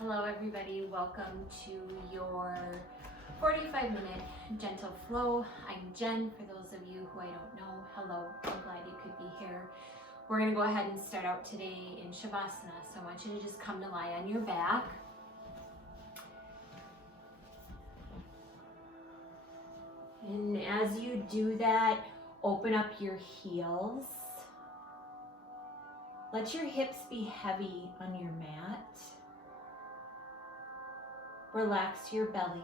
Hello everybody, welcome to your 45-minute gentle flow. I'm Jen, for those of you who I don't know. Hello, I'm glad you could be here. We're going to go ahead and start out today in Shavasana. So I want you to just come to lie on your back. And as you do that, open up your heels. Let your hips be heavy on your mat. Relax your belly.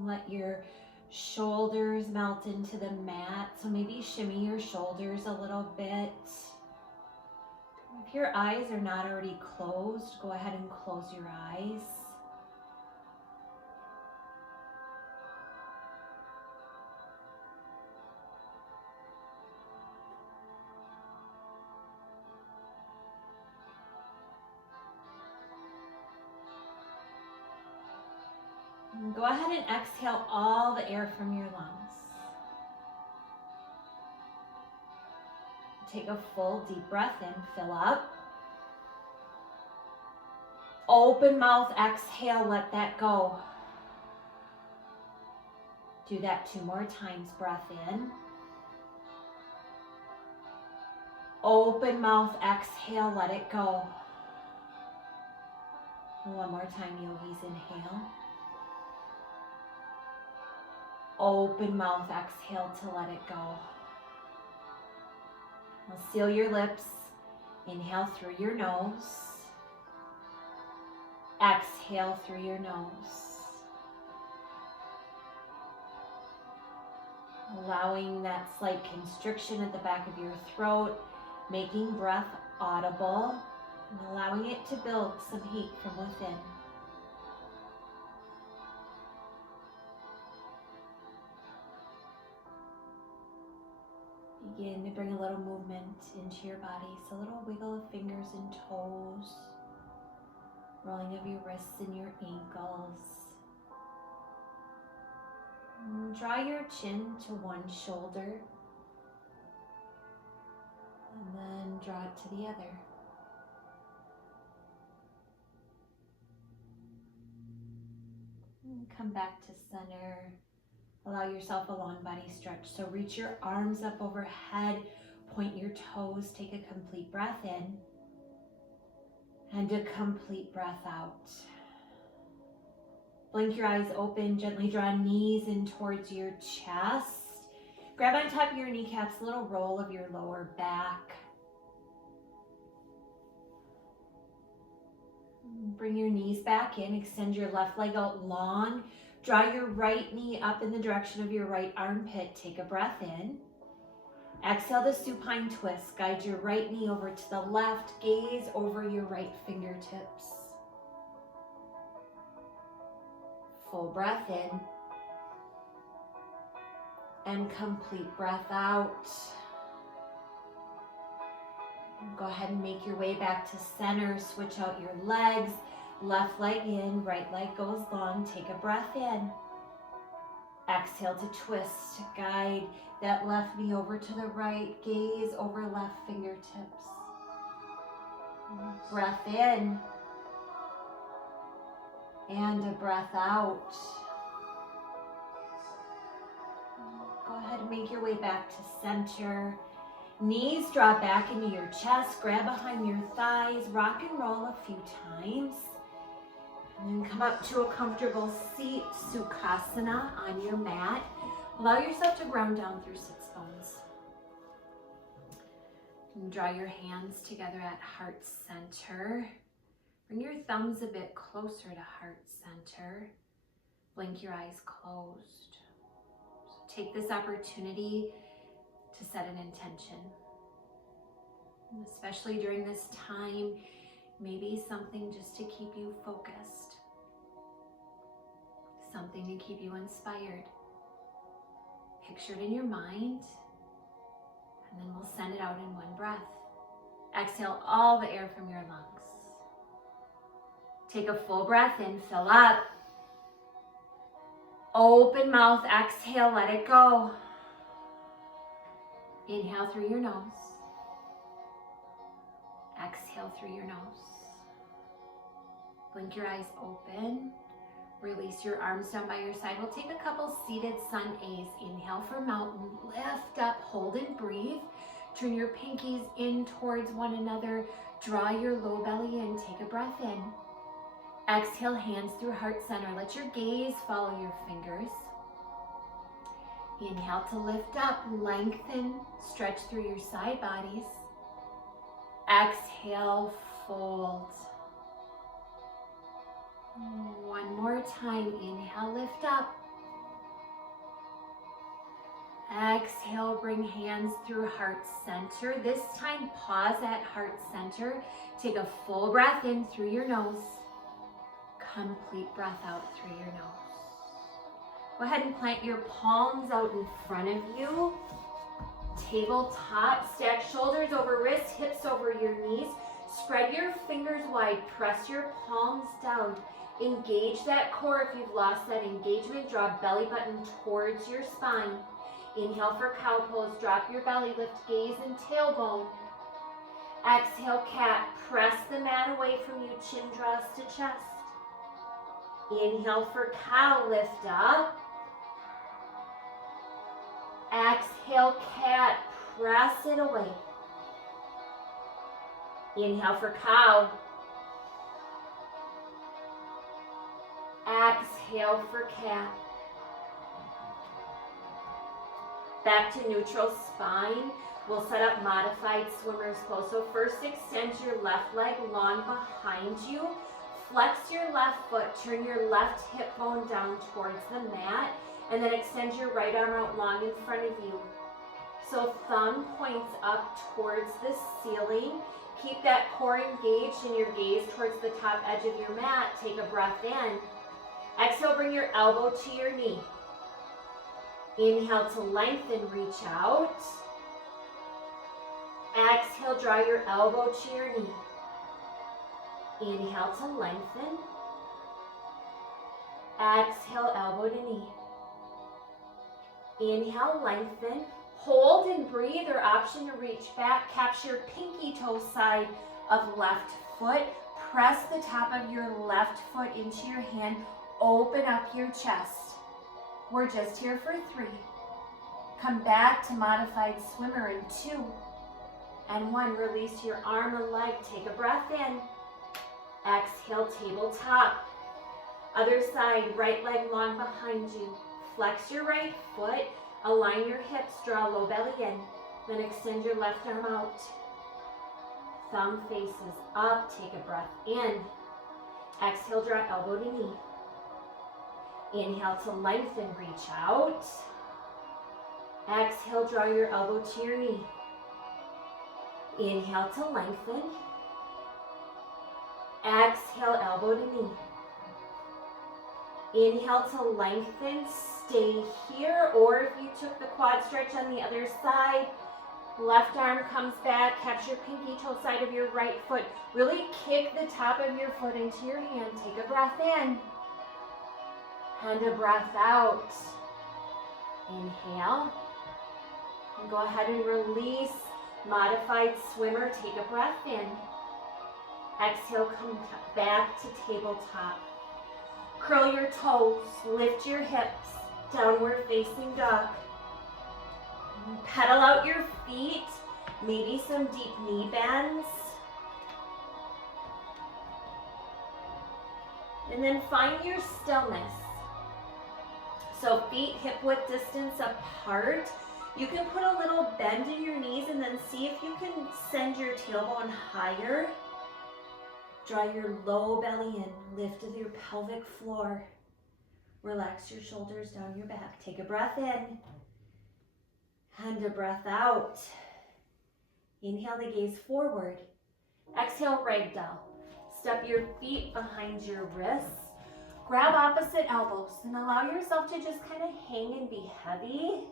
Let your shoulders melt into the mat. So maybe shimmy your shoulders a little bit. If your eyes are not already closed, go ahead and close your eyes. And go ahead and exhale all the air from your lungs. Take a full deep breath in, fill up. Open mouth, exhale, let that go. Do that 2 more times, breath in. Open mouth, exhale, let it go. 1 more time, yogis, inhale. Open mouth, exhale to let it go. Now seal your lips. Inhale through your nose. Exhale through your nose. Allowing that slight constriction at the back of your throat, making breath audible, and allowing it to build some heat from within. Begin to bring a little movement into your body. So a little wiggle of fingers and toes, rolling of your wrists and your ankles. And draw your chin to one shoulder, and then draw it to the other. And come back to center. Allow yourself a long body stretch. So reach your arms up overhead, point your toes, take a complete breath in, and a complete breath out. Blink your eyes open, gently draw knees in towards your chest. Grab on top of your kneecaps, a little roll of your lower back. Bring your knees back in, extend your left leg out long. Draw your right knee up in the direction of your right armpit. Take a breath in. Exhale the supine twist. Guide your right knee over to the left. Gaze over your right fingertips. Full breath in. And complete breath out. Go ahead and make your way back to center. Switch out your legs. Left leg in, right leg goes long. Take a breath in. Exhale to twist. Guide that left knee over to the right. Gaze over left fingertips. Breath in. And a breath out. Go ahead and make your way back to center. Knees drop back into your chest. Grab behind your thighs. Rock and roll a few times. And then come up to a comfortable seat, Sukhasana on your mat. Allow yourself to ground down through sits bones. And draw your hands together at heart center. Bring your thumbs a bit closer to heart center. Blink your eyes closed. So take this opportunity to set an intention. And especially during this time, maybe something just to keep you focused. Something to keep you inspired. Picture it in your mind, and then we'll send it out in one breath. Exhale all the air from your lungs. Take a full breath in, fill up. Open mouth, exhale, let it go. Inhale through your nose. Exhale through your nose. Blink your eyes open. Release your arms down by your side. We'll take a couple seated sun A's. Inhale for mountain. Lift up, hold and breathe. Turn your pinkies in towards one another. Draw your low belly in. Take a breath in. Exhale, hands through heart center. Let your gaze follow your fingers. Inhale to lift up, lengthen, stretch through your side bodies. Exhale, fold. One more time. Inhale, lift up. Exhale, bring hands through heart center. This time, pause at heart center. Take a full breath in through your nose. Complete breath out through your nose. Go ahead and plant your palms out in front of you. Tabletop, stack shoulders over wrists, hips over your knees. Spread your fingers wide, press your palms down. Engage that core. If you've lost that engagement, draw belly button towards your spine. Inhale for cow pose, drop your belly, lift gaze and tailbone. Exhale, cat, press the mat away from you, chin draws to chest. Inhale for cow, lift up. Exhale, cat, press it away. Inhale for cow. Exhale for cat. Back to neutral spine. We'll set up modified swimmer's pose. So first extend your left leg long behind you. Flex your left foot, turn your left hip bone down towards the mat, and then extend your right arm out long in front of you. So thumb points up towards the ceiling. Keep that core engaged and your gaze towards the top edge of your mat. Take a breath in. Exhale, bring your elbow to your knee. Inhale to lengthen, reach out. Exhale, draw your elbow to your knee. Inhale to lengthen. Exhale, elbow to knee. Inhale, lengthen. Hold and breathe, or option to reach back. Capture pinky toe side of left foot. Press the top of your left foot into your hand. Open up your chest. We're just here for 3. Come back to modified swimmer in 2 and 1. Release your arm and leg. Take a breath in. Exhale, tabletop. Other side, right leg long behind you. Flex your right foot. Align your hips. Draw low belly in. Then extend your left arm out. Thumb faces up. Take a breath in. Exhale, draw elbow to knee. Inhale to lengthen, reach out. Exhale, draw your elbow to your knee. Inhale to lengthen. Exhale, elbow to knee. Inhale to lengthen, stay here, or if you took the quad stretch on the other side, left arm comes back, capture pinky toe side of your right foot. Really kick the top of your foot into your hand. Take a breath in. And a breath out. Inhale. And go ahead and release. Modified swimmer. Take a breath in. Exhale, come back to tabletop. Curl your toes. Lift your hips. Downward facing dog. Pedal out your feet. Maybe some deep knee bends. And then find your stillness. So feet hip width distance apart. You can put a little bend in your knees and then see if you can send your tailbone higher. Draw your low belly in. Lift with your pelvic floor. Relax your shoulders down your back. Take a breath in. And a breath out. Inhale the gaze forward. Exhale, ragdoll. Step your feet behind your wrists. Grab opposite elbows and allow yourself to just kind of hang and be heavy.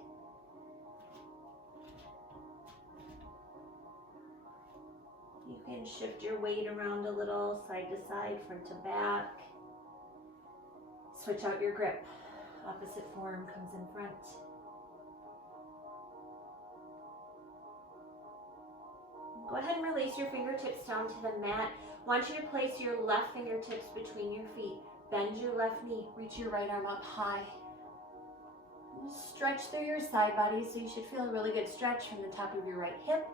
You can shift your weight around a little, side to side, front to back. Switch out your grip. Opposite forearm comes in front. Go ahead and release your fingertips down to the mat. I want you to place your left fingertips between your feet. Bend your left knee, reach your right arm up high. Stretch through your side body, so you should feel a really good stretch from the top of your right hip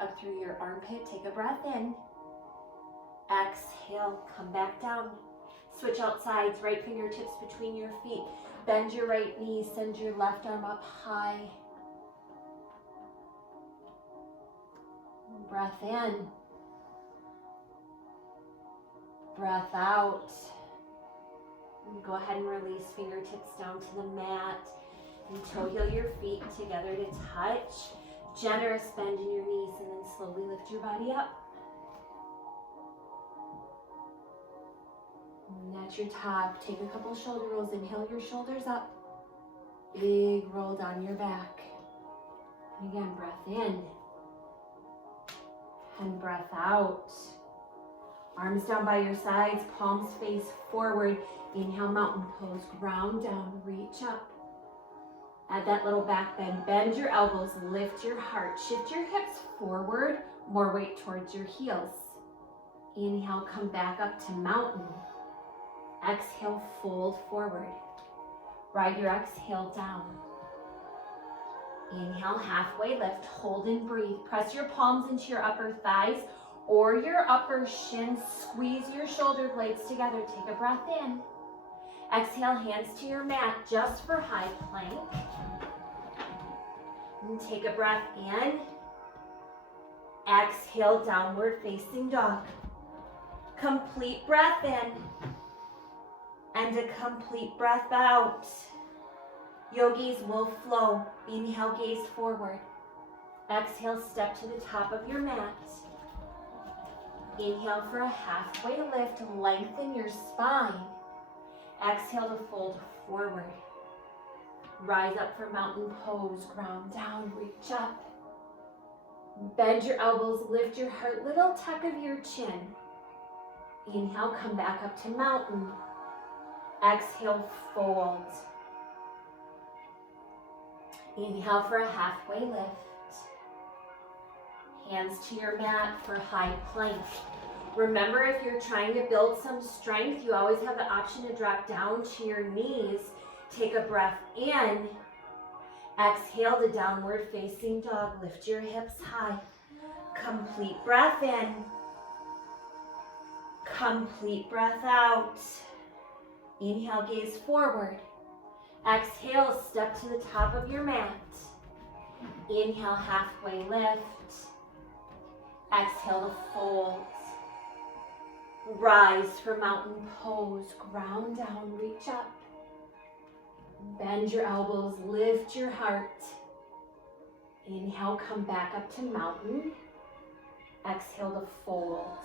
up through your armpit. Take a breath in. Exhale, come back down. Switch out sides, right fingertips between your feet. Bend your right knee, send your left arm up high. Breath in. Breath out. Go ahead and release fingertips down to the mat. And toe heel your feet together to touch. Generous bend in your knees, and then slowly lift your body up. And at your top, take a couple shoulder rolls. Inhale your shoulders up. Big roll down your back. And again, breath in. And breath out. Arms down by your sides, palms face forward. Inhale, mountain pose, ground down, reach up. Add that little back bend. Bend your elbows, lift your heart. Shift your hips forward, more weight towards your heels. Inhale, come back up to mountain. Exhale, fold forward. Ride your exhale down. Inhale, halfway lift, hold and breathe. Press your palms into your upper thighs or your upper shins. Squeeze your shoulder blades together. Take a breath in. Exhale, hands to your mat just for high plank. And take a breath in. Exhale, downward facing dog. Complete breath in. And a complete breath out. Yogis will flow. Inhale, gaze forward. Exhale, step to the top of your mat. Inhale for a halfway lift. Lengthen your spine. Exhale to fold forward. Rise up for mountain pose. Ground down, reach up. Bend your elbows, lift your heart. Little tuck of your chin. Inhale, come back up to mountain. Exhale, fold. Inhale for a halfway lift. Hands to your mat for high plank. Remember, if you're trying to build some strength, you always have the option to drop down to your knees. Take a breath in. Exhale to downward facing dog. Lift your hips high. Complete breath in. Complete breath out. Inhale, gaze forward. Exhale, step to the top of your mat. Inhale, halfway lift. Exhale to fold. Rise for mountain pose. Ground down, reach up. Bend your elbows, lift your heart. Inhale, come back up to mountain. Exhale to fold.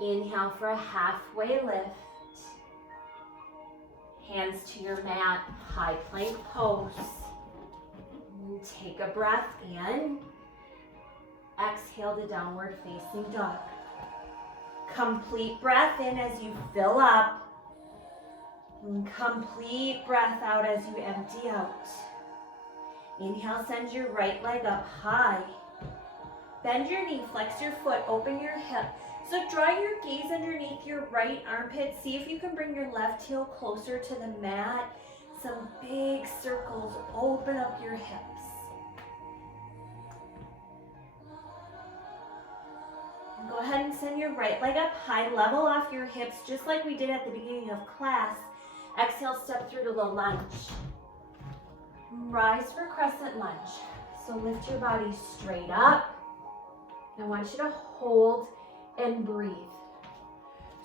Inhale for a halfway lift. Hands to your mat, high plank pose. Take a breath in. Exhale to downward facing dog. Complete breath in as you fill up. And complete breath out as you empty out. Inhale, send your right leg up high. Bend your knee, flex your foot, open your hip. So draw your gaze underneath your right armpit. See if you can bring your left heel closer to the mat. Some big circles, open up your hips. Go ahead and send your right leg up high, level off your hips just like we did at the beginning of class. Exhale, step through to low lunge. Rise for crescent lunge. So lift your body straight up. I want you to hold and breathe.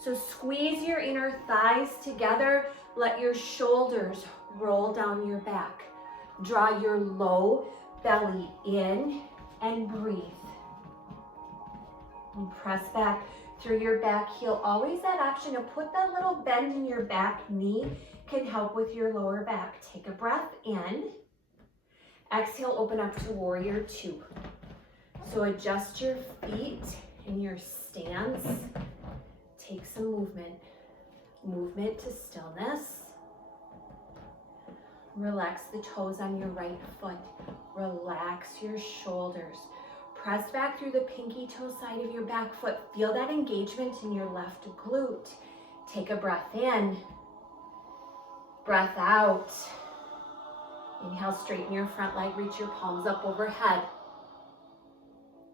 So squeeze your inner thighs together. Let your shoulders roll down your back. Draw your low belly in and breathe. And press back through your back heel. Always that option to put that little bend in your back knee can help with your lower back. Take a breath in. Exhale, open up to warrior two. So adjust your feet in your stance. Take some movement. Movement to stillness. Relax the toes on your right foot. Relax relax your shoulders. Press back through the pinky toe side of your back foot. Feel that engagement in your left glute. Take a breath in. Breath out. Inhale, straighten your front leg, reach your palms up overhead.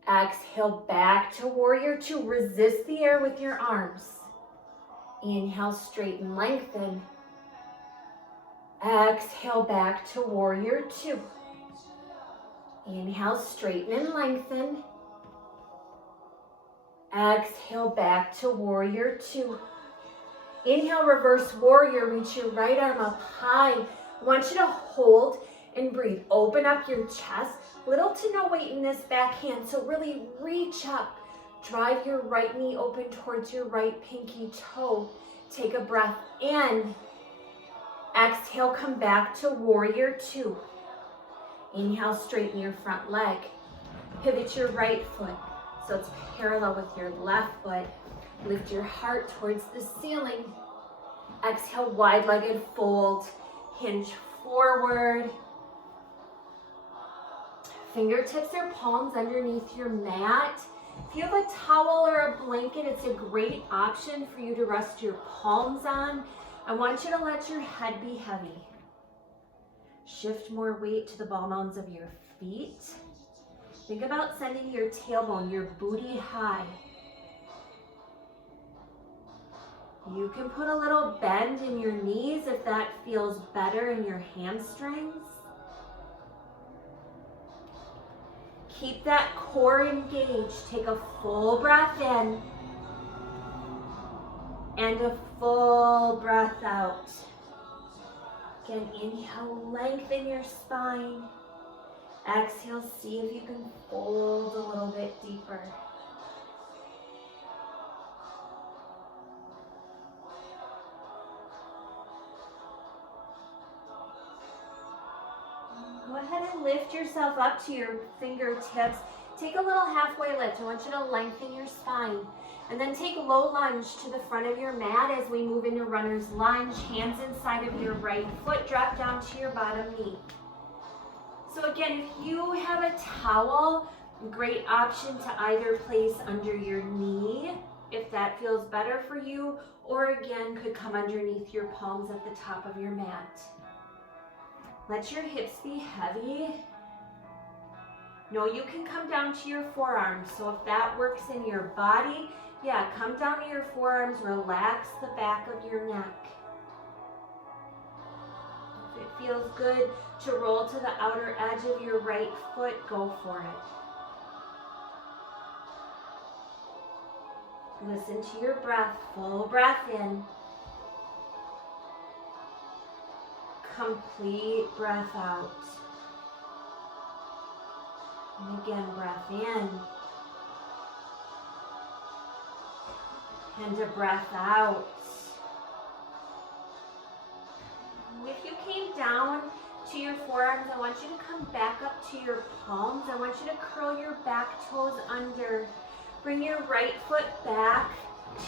Exhale, back to warrior two. Resist the air with your arms. Inhale, straighten, lengthen. Exhale, back to warrior two. Inhale, straighten and lengthen. Exhale, back to warrior two. Inhale, reverse warrior. Reach your right arm up high. I want you to hold and breathe. Open up your chest. Little to no weight in this back hand. So really reach up. Drive your right knee open towards your right pinky toe. Take a breath in. Exhale, come back to warrior two. Inhale, straighten your front leg. Pivot your right foot so it's parallel with your left foot. Lift your heart towards the ceiling. Exhale, wide-legged fold. Hinge forward. Fingertips or palms underneath your mat. If you have a towel or a blanket, it's a great option for you to rest your palms on. I want you to let your head be heavy. Shift more weight to the ball mounds of your feet. Think about sending your tailbone, your booty high. You can put a little bend in your knees if that feels better in your hamstrings. Keep that core engaged. Take a full breath in and a full breath out. Again, inhale, lengthen your spine. Exhale, see if you can fold a little bit deeper. Go ahead and lift yourself up to your fingertips. Take a little halfway lift. I want you to lengthen your spine. And then take low lunge to the front of your mat as we move into runner's lunge. Hands inside of your right foot. Drop down to your bottom knee. So again, if you have a towel, great option to either place under your knee, if that feels better for you, or again, could come underneath your palms at the top of your mat. Let your hips be heavy. No, you can come down to your forearms. So if that works in your body, yeah, come down to your forearms, relax the back of your neck. If it feels good to roll to the outer edge of your right foot, go for it. Listen to your breath, full breath in. Complete breath out. And again, breath in. And a breath out. If you came down to your forearms, I want you to come back up to your palms. I want you to curl your back toes under. Bring your right foot back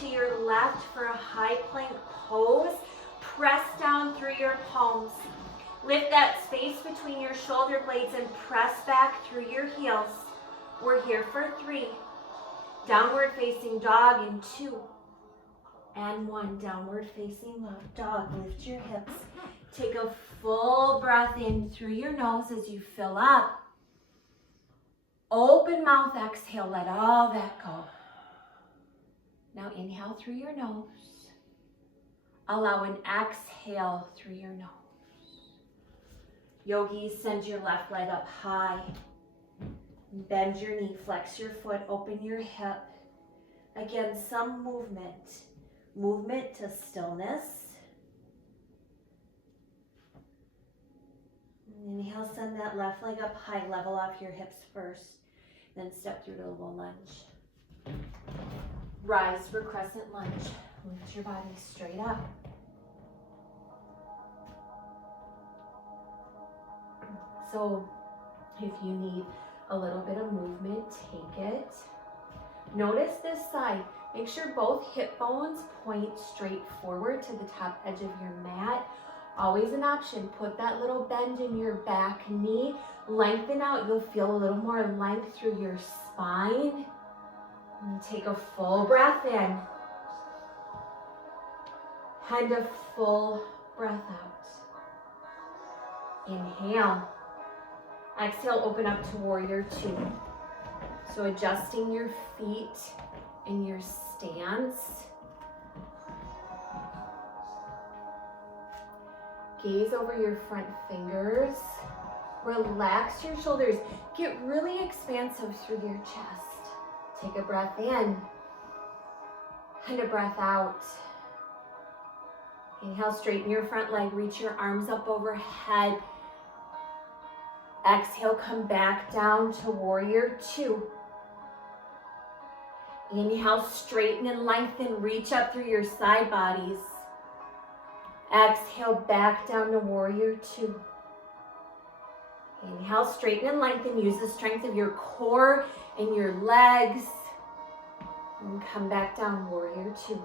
to your left for a high plank pose. Press down through your palms. Lift that space between your shoulder blades and press back through your heels. We're here for 3. Downward facing dog in 2. And 1. Downward facing dog. Lift your hips. Take a full breath in through your nose as you fill up. Open mouth, exhale, let all that go. Now inhale through your nose. Allow an exhale through your nose. Yogis, send your left leg up high. Bend your knee, flex your foot, open your hip. Again, some movement. Movement to stillness. Inhale, send that left leg up high, level off your hips first. Then step through to a low lunge. Rise for crescent lunge. Lift your body straight up. So if you need a little bit of movement, take it. Notice this side. Make sure both hip bones point straight forward to the top edge of your mat. Always an option. Put that little bend in your back knee. Lengthen out. You'll feel a little more length through your spine. And take a full breath in. And a full breath out. Inhale. Exhale, open up to warrior two. So adjusting your feet in your stance. Gaze over your front fingers. Relax your shoulders. Get really expansive through your chest. Take a breath in and a breath out. Inhale, straighten your front leg. Reach your arms up overhead. Exhale, come back down to warrior two. Inhale, straighten and lengthen. Reach up through your side bodies. Exhale, back down to warrior two. Inhale, straighten and lengthen. Use the strength of your core and your legs. And come back down, warrior two.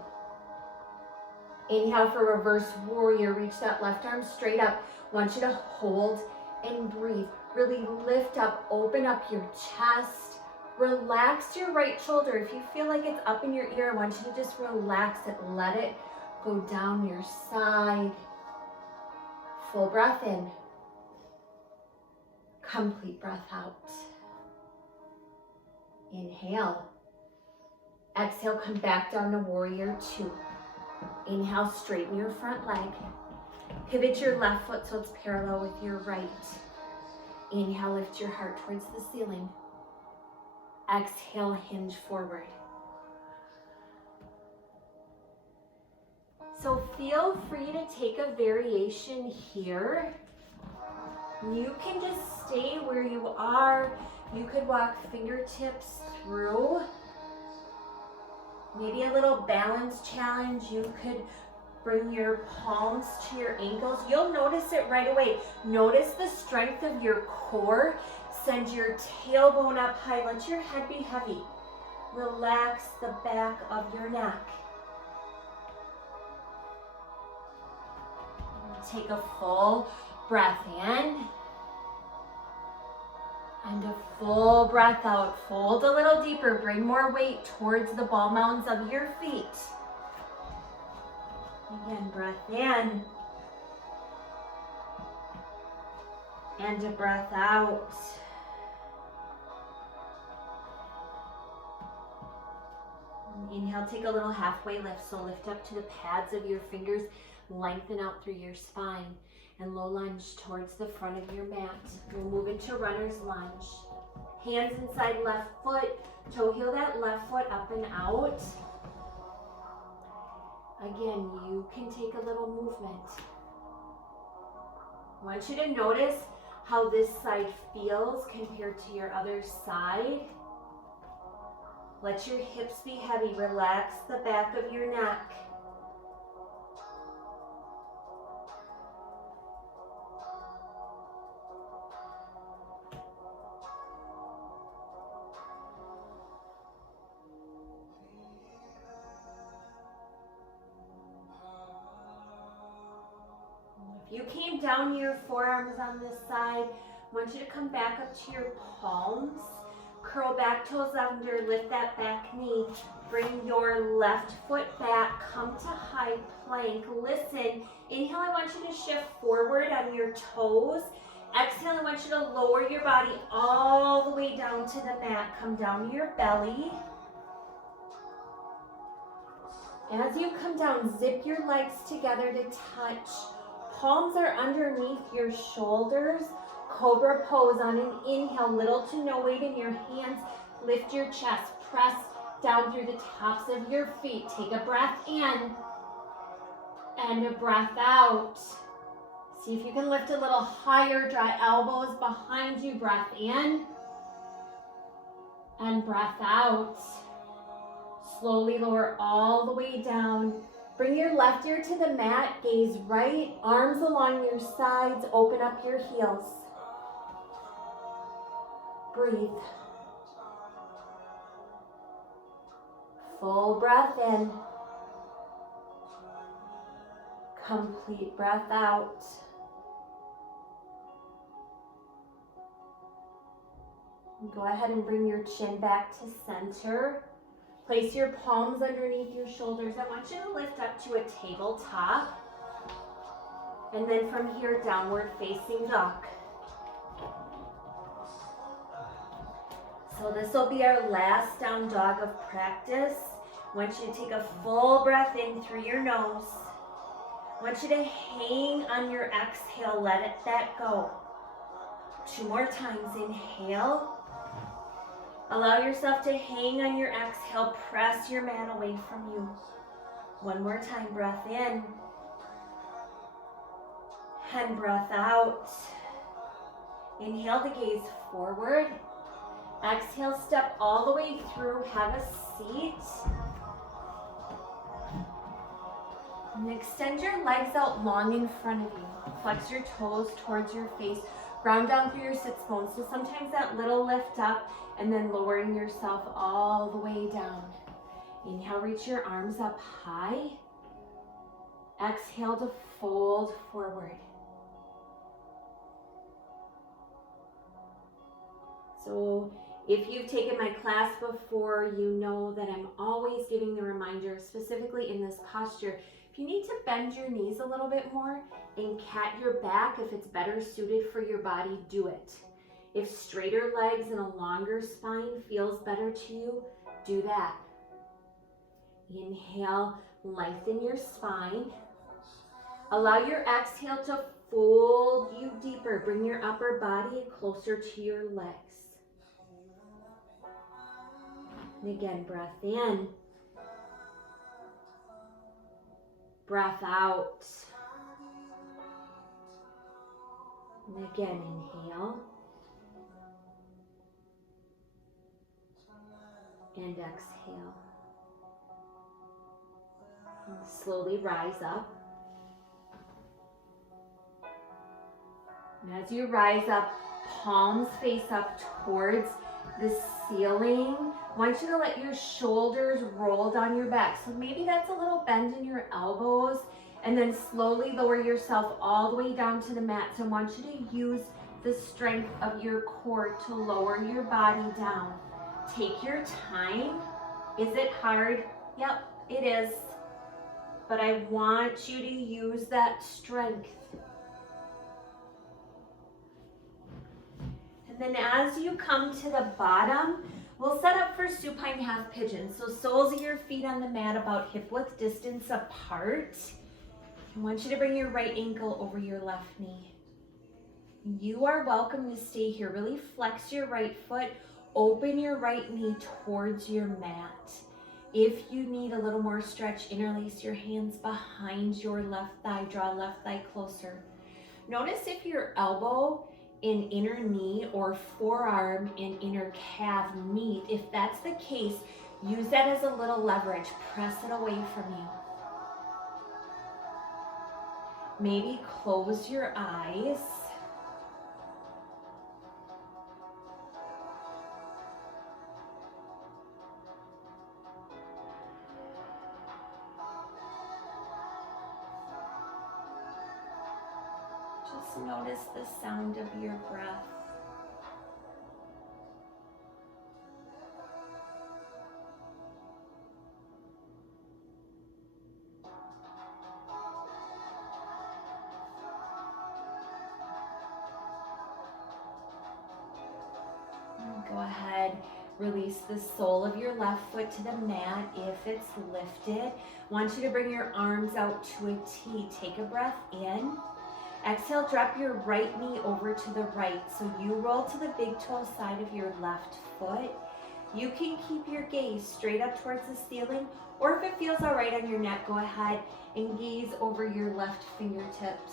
Inhale for reverse warrior. Reach that left arm straight up. I want you to hold and breathe. Really lift up, open up your chest. Relax your right shoulder. If you feel like it's up in your ear, I want you to just relax it. Let it go down your side. Full breath in. Complete breath out. Inhale. Exhale, come back down to warrior two. Inhale, straighten your front leg. Pivot your left foot so it's parallel with your right. Inhale, lift your heart towards the ceiling. Exhale, hinge forward. So feel free to take a variation here. You can just stay where you are. You could walk fingertips through. Maybe a little balance challenge. You could bring your palms to your ankles. You'll notice it right away. Notice the strength of your core. Send your tailbone up high. Let your head be heavy. Relax the back of your neck. Take a full breath in. And a full breath out. Fold a little deeper. Bring more weight towards the ball mounds of your feet. Again, breath in. And a breath out. Inhale, take a little halfway lift. So lift up to the pads of your fingers. Lengthen out through your spine. And low lunge towards the front of your mat. We'll move into runner's lunge. Hands inside left foot. Toe heel that left foot up and out. Again, you can take a little movement. I want you to notice how this side feels compared to your other side. Let your hips be heavy. Relax the back of your neck. If you came down to your forearms on this side, I want you to come back up to your palms. Curl back, toes under, lift that back knee. Bring your left foot back, come to high plank. Listen, inhale, I want you to shift forward on your toes. Exhale, I want you to lower your body all the way down to the mat. Come down to your belly. As you come down, zip your legs together to touch. Palms are underneath your shoulders. Cobra pose on an inhale, little to no weight in your hands. Lift your chest, press down through the tops of your feet. Take a breath in and a breath out. See if you can lift a little higher, draw elbows behind you. Breath in and breath out. Slowly lower all the way down. Bring your left ear to the mat, gaze right, arms along your sides, open up your heels. Breathe. Full breath in. Complete breath out. Go ahead and bring your chin back to center. Place your palms underneath your shoulders. I want you to lift up to a tabletop. And then from here, downward facing dog. So this will be our last down dog of practice. I want you to take a full breath in through your nose. I want you to hang on your exhale, let that go. 2 more times, inhale. Allow yourself to hang on your exhale, press your mat away from you. 1 more time, breath in. And breath out. Inhale to gaze forward. Exhale, step all the way through, have a seat. And extend your legs out long in front of you. Flex your toes towards your face. Ground down through your sits bones. So sometimes that little lift up and then lowering yourself all the way down. Inhale, reach your arms up high. Exhale to fold forward. So if you've taken my class before, you know that I'm always giving the reminder, specifically in this posture, if you need to bend your knees a little bit more and cat your back, if it's better suited for your body, do it. If straighter legs and a longer spine feels better to you, do that. Inhale, lengthen your spine. Allow your exhale to fold you deeper. Bring your upper body closer to your legs. And again, breath in. Breath out. And again, inhale. And exhale. And slowly rise up. And as you rise up, palms face up towards the ceiling. I want you to let your shoulders roll down your back. So maybe that's a little bend in your elbows, and then slowly lower yourself all the way down to the mat. So I want you to use the strength of your core to lower your body down. Take your time. Is it hard? Yep, it is. But I want you to use that strength. And then as you come to the bottom, we'll set up for supine half pigeon. So soles of your feet on the mat about hip width distance apart. I want you to bring your right ankle over your left knee. You are welcome to stay here. Really flex your right foot, open your right knee towards your mat. If you need a little more stretch, interlace your hands behind your left thigh, draw left thigh closer. Notice if your elbow in inner knee or forearm in inner calf meet. If that's the case, use that as a little leverage. Press it away from you. Maybe close your eyes. Just notice the sound of your breath. Go ahead, release the sole of your left foot to the mat if it's lifted. I want you to bring your arms out to a T. Take a breath in. Exhale, drop your right knee over to the right. So you roll to the big toe side of your left foot. You can keep your gaze straight up towards the ceiling, or if it feels all right on your neck, go ahead and gaze over your left fingertips.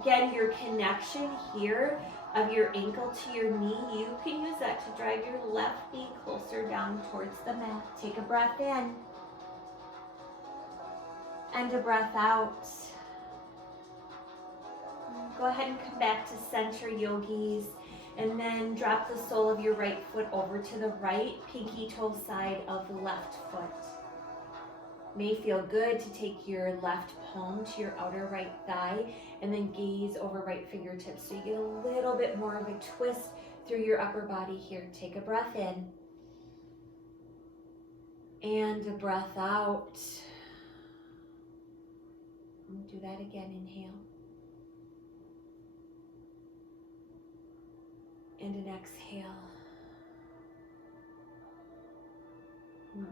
Again, your connection here of your ankle to your knee, you can use that to drive your left knee closer down towards the mat. Take a breath in and a breath out. Go ahead and come back to center, yogis, and then drop the sole of your right foot over to the right pinky toe side of the left foot. May feel good to take your left palm to your outer right thigh and then gaze over right fingertips. So you get a little bit more of a twist through your upper body here. Take a breath in and a breath out. And do that again. Inhale. And an exhale.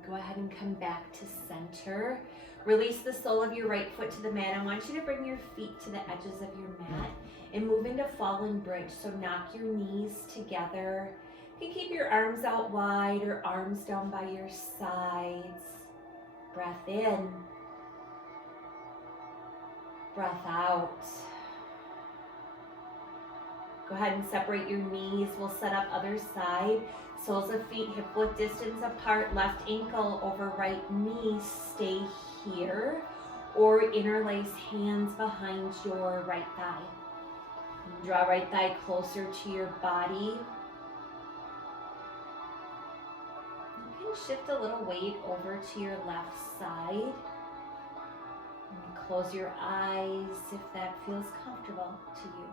Go ahead and come back to center. Release the sole of your right foot to the mat. I want you to bring your feet to the edges of your mat and move into fallen bridge. So knock your knees together. You can keep your arms out wide or arms down by your sides. Breath in. Breath out. Go ahead and separate your knees. We'll set up other side. Soles of feet hip width distance apart. Left ankle over right knee. Stay here. Or interlace hands behind your right thigh. Draw right thigh closer to your body. You can shift a little weight over to your left side. And close your eyes if that feels comfortable to you.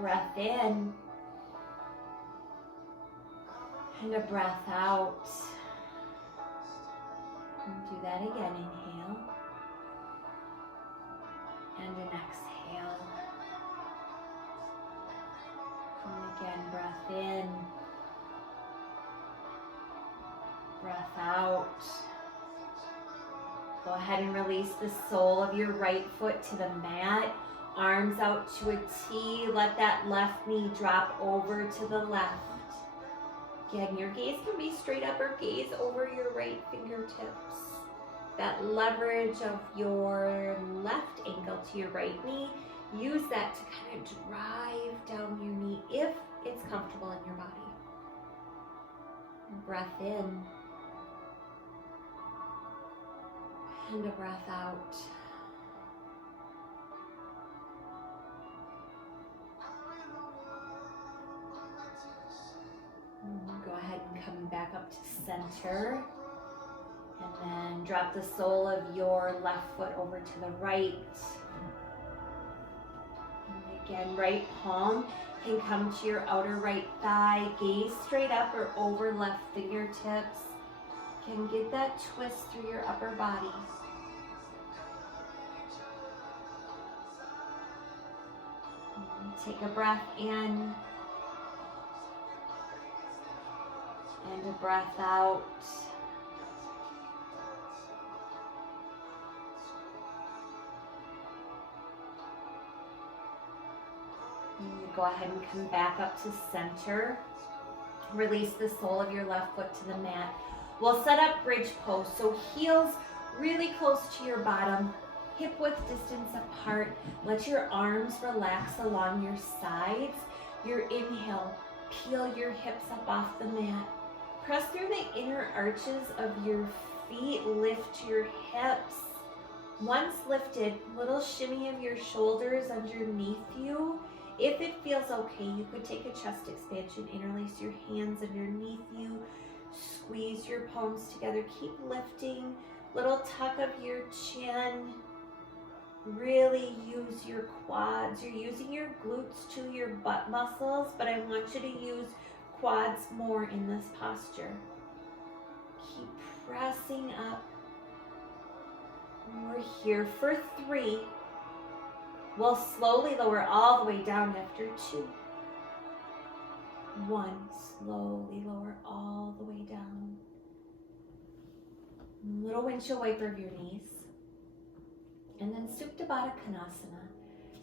Breath in and a breath out. And do that again. Inhale and an exhale. And again, breath in, breath out. Go ahead and release the sole of your right foot to the mat. Arms out to a T. Let that left knee drop over to the left. Again, your gaze can be straight up or gaze over your right fingertips. That leverage of your left ankle to your right knee, use that to kind of drive down your knee if it's comfortable in your body. Breath in and a breath out. Go ahead and come back up to center. And then drop the sole of your left foot over to the right. And again, right palm can come to your outer right thigh. Gaze straight up or over left fingertips. Can get that twist through your upper body. And take a breath in. And a breath out. And go ahead and come back up to center. Release the sole of your left foot to the mat. We'll set up bridge pose. So heels really close to your bottom, hip width distance apart. Let your arms relax along your sides. Your inhale, peel your hips up off the mat. Press through the inner arches of your feet, lift your hips. Once lifted, little shimmy of your shoulders underneath you. If it feels okay, you could take a chest expansion, interlace your hands underneath you, squeeze your palms together, keep lifting, little tuck of your chin. Really use your quads. You're using your glutes to your butt muscles, but I want you to use quads more in this posture. Keep pressing up. We're here for 3. We'll slowly lower all the way down after 2. 1, slowly lower all the way down. Little windshield wiper of your knees. And then Supta Baddha Konasana.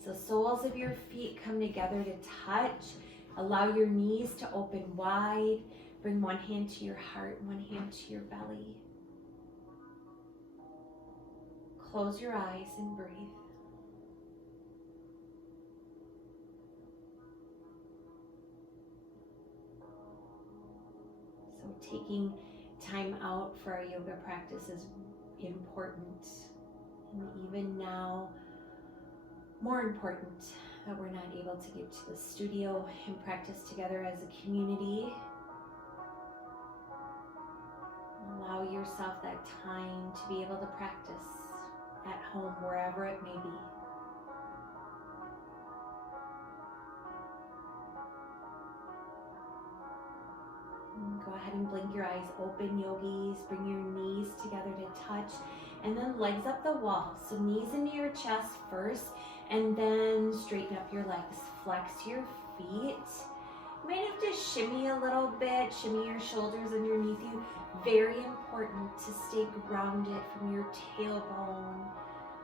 So soles of your feet come together to touch. Allow your knees to open wide. Bring one hand to your heart, one hand to your belly. Close your eyes and breathe. taking time out for our yoga practice is important. And even now, more important that we're not able to get to the studio and practice together as a community. Allow yourself that time to be able to practice at home, wherever it may be. And go ahead and blink your eyes open, yogis. Bring your knees together to touch, and then legs up the wall. So knees into your chest first, and then straighten up your legs. Flex your feet. You might have to shimmy a little bit, shimmy your shoulders underneath you. Very important to stay grounded from your tailbone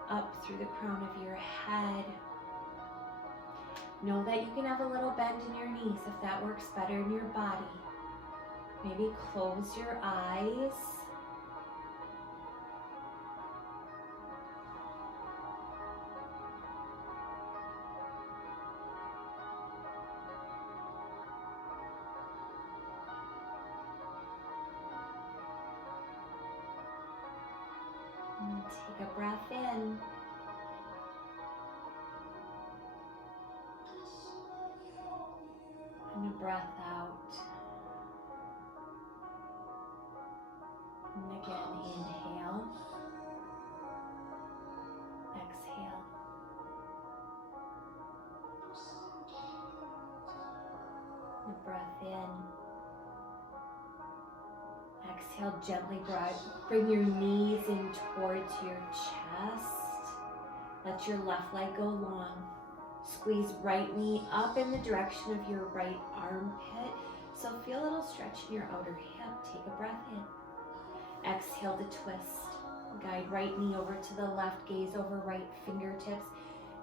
up through the crown of your head. Know that you can have a little bend in your knees if that works better in your body. Maybe close your eyes. And take a breath in. And a breath out. And again, inhale. Exhale. And a breath in. Exhale, gently bring your knees in towards your chest. Let your left leg go long. Squeeze right knee up in the direction of your right armpit. So feel a little stretch in your outer hip. Take a breath in. Exhale to twist. Guide right knee over to the left, gaze over right fingertips.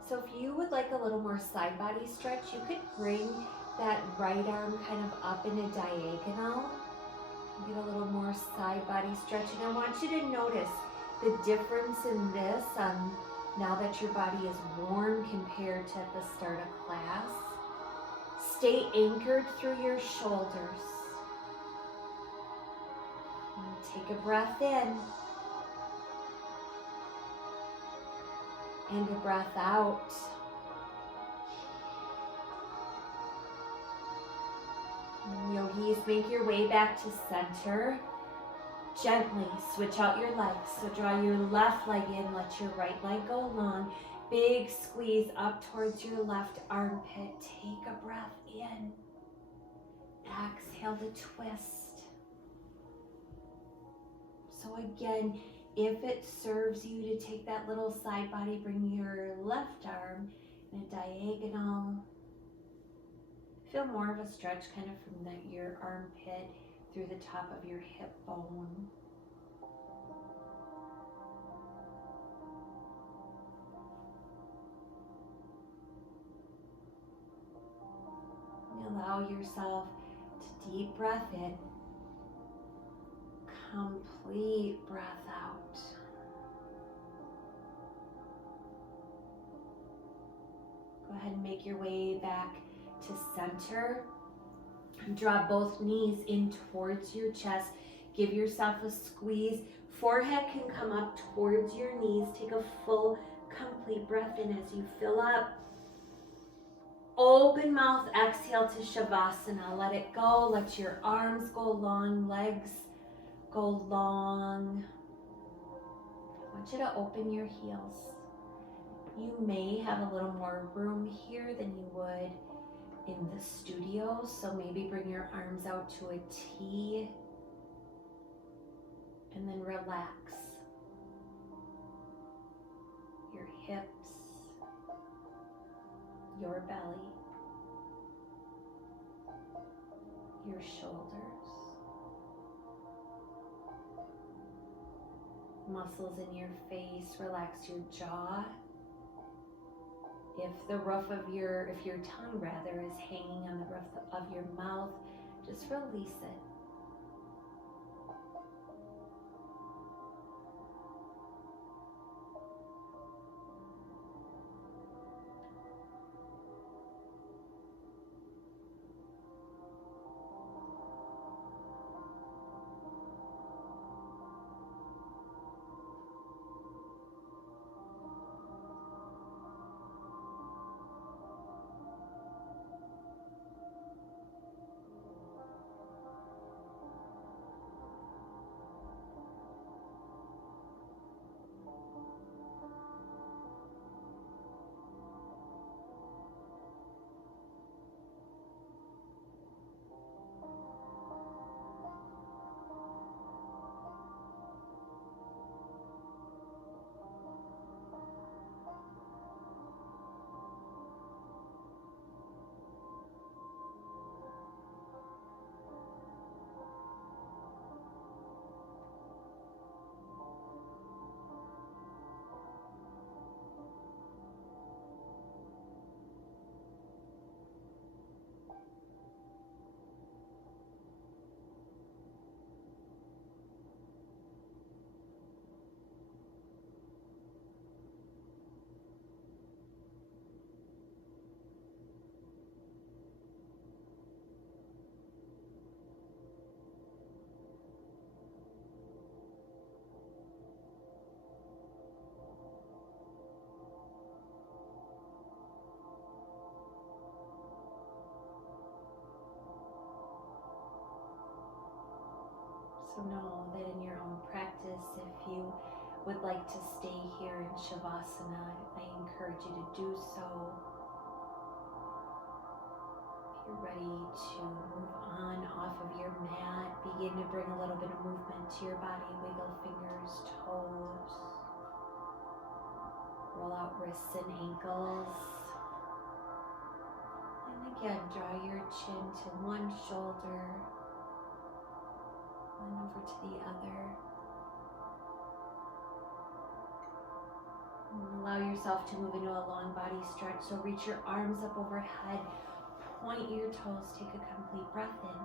So if you would like a little more side body stretch, you could bring that right arm kind of up in a diagonal. Get a little more side body stretch. And I want you to notice the difference in this now that your body is warm compared to at the start of class. Stay anchored through your shoulders. And take a breath in. And a breath out. And yogis, make your way back to center. Gently switch out your legs. So draw your left leg in, let your right leg go long. Big squeeze up towards your left armpit. Take a breath in. Exhale to twist. So again, if it serves you to take that little side body, bring your left arm in a diagonal. Feel more of a stretch kind of from your armpit through the top of your hip bone. And allow yourself to deep breath in, complete breath out. Go ahead and make your way back to center. Draw both knees in towards your chest. Give yourself a squeeze. Forehead can come up towards your knees. Take a full, complete breath in as you fill up. Open mouth, exhale to Shavasana. Let it go. Let your arms go long, legs go long. I want you to open your heels. You may have a little more room here than you would in the studio, so maybe bring your arms out to a T and then relax your hips, your belly, your shoulders, muscles in your face. Relax your jaw. If your tongue rather is hanging on the roof of your mouth, just release it. So know that in your own practice, if you would like to stay here in Shavasana, I encourage you to do so. If you're ready to move on off of your mat, begin to bring a little bit of movement to your body. Wiggle fingers, toes. Roll out wrists and ankles. And again, draw your chin to one shoulder, and over to the other. And allow yourself to move into a long body stretch. So reach your arms up overhead, point your toes, take a complete breath in.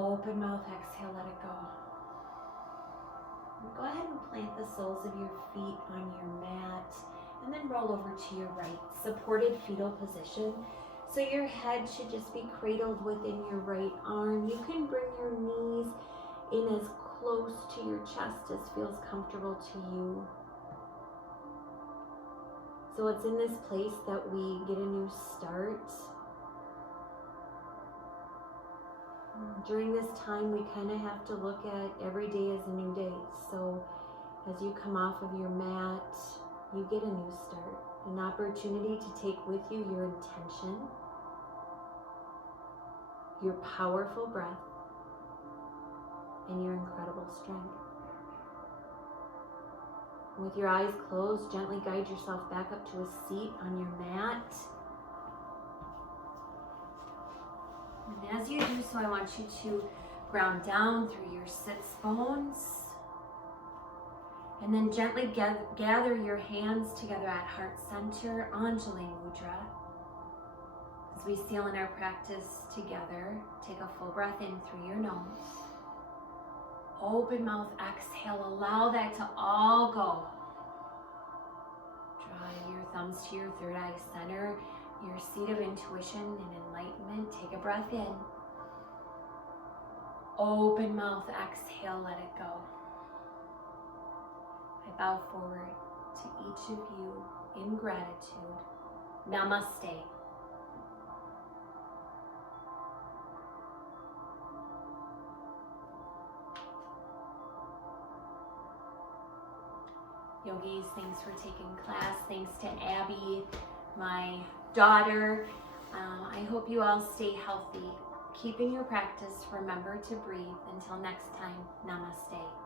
Open mouth, exhale, let it go. And go ahead and plant the soles of your feet on your mat, and then roll over to your right, supported fetal position. So your head should just be cradled within your right arm. You can bring your knees in as close to your chest as feels comfortable to you. So it's in this place that we get a new start. During this time, we kind of have to look at every day as a new day. So as you come off of your mat, you get a new start, an opportunity to take with you your intention, your powerful breath, and your incredible strength. With your eyes closed, gently guide yourself back up to a seat on your mat. And as you do so, I want you to ground down through your sits bones. And then gently gather your hands together at heart center, Anjali Mudra. As we seal in our practice together, take a full breath in through your nose. Open mouth, exhale, allow that to all go. Draw your thumbs to your third eye center, your seat of intuition and enlightenment. Take a breath in. Open mouth, exhale, let it go. I bow forward to each of you in gratitude. Namaste. Yogis, thanks for taking class. Thanks to Abby, my daughter. I hope you all stay healthy. Keep in your practice. Remember to breathe. Until next time, namaste.